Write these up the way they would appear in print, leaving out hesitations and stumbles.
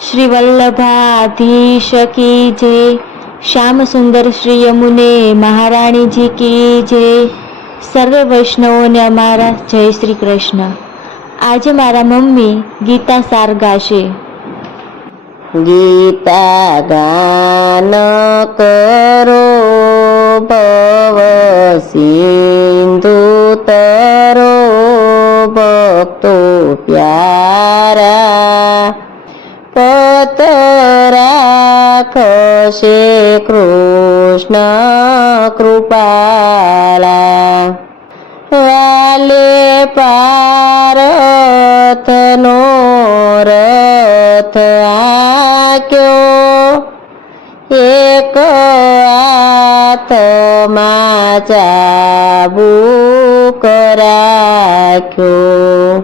श्री वल्लभाधीश की जय। श्याम सुंदर श्री यमुने महाराणी जी की जय। સર્વે વૈષ્ણવોને અમારા જય શ્રી કૃષ્ણ। આજે મારા મમ્મી ગીતા સાર ગાશે। ગીતા ગાન કરો ભવ સિંધુ તરો ભક્તો પ્યારા પત રાખશે કૃષ્ણ કૃપાલા વાલે પારથનો રથ આક્યો એક હાથમાં ચાબુક રાખ્યો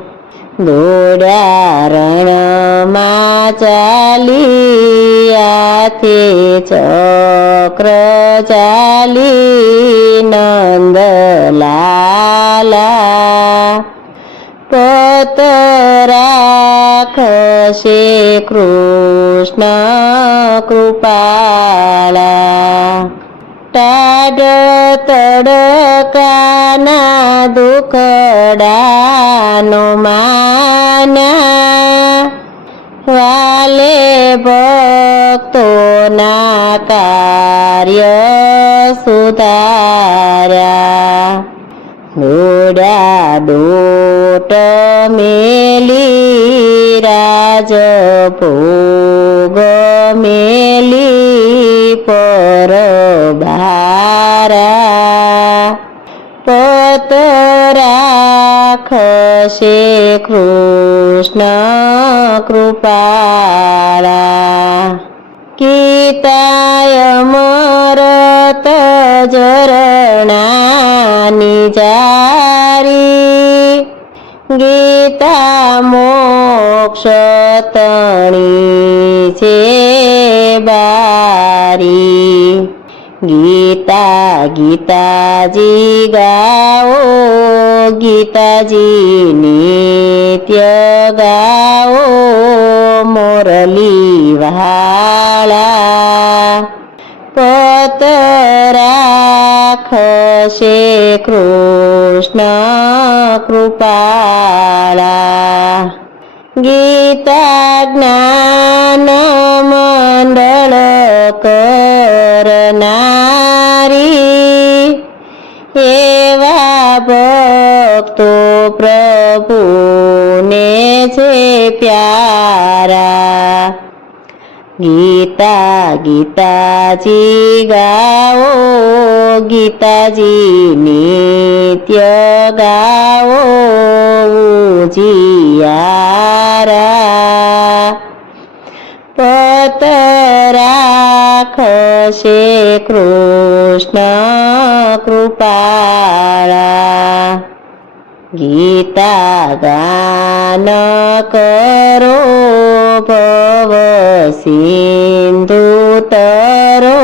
દોડ્યા રણમાં ચાલી હાથે ચક્ર ચાલી નંદલાલા પત રાખશે કૃષ્ણ કૃપાલા ટાઢ તડકાના દુખડાનો માન્યા વાલે ભક્તોના કાર્ય સુધાર્યા દોડ્યા દોટ મેલી રાજભોગ મેલી પર બારા પત રાખશે કૃષ્ણ કૃપાલા ગીતાય અમરત ઝરણાની જારી ગીતા મોક્ષ તણી છે બારી ગીતા ગીતાજી ગાઓ ગીતાજી નિત્ય ગાઓ મોરલી વાળા પત રાખશે કૃષ્ણ કૃપાલા ગીતા જ્ઞાન મંડળ કરનારી એવા ભક્તો પ્રભુને છે પ્યારા ગીતા ગીતાજી ગાઓ ગીતાજી નિત્ય ગાઓ ઉજિયારા પત રાખશે કૃષ્ણ કૃપાલા ગીતા ગાન કરો ભવ સિંધુ તરો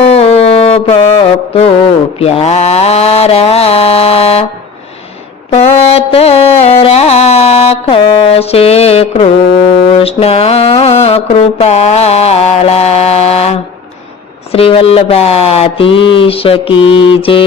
ભક્તો પ્યારા પત રાખશે કૃષ્ણ કૃપાલા। શ્રી વલ્લભાધીશ કી જય।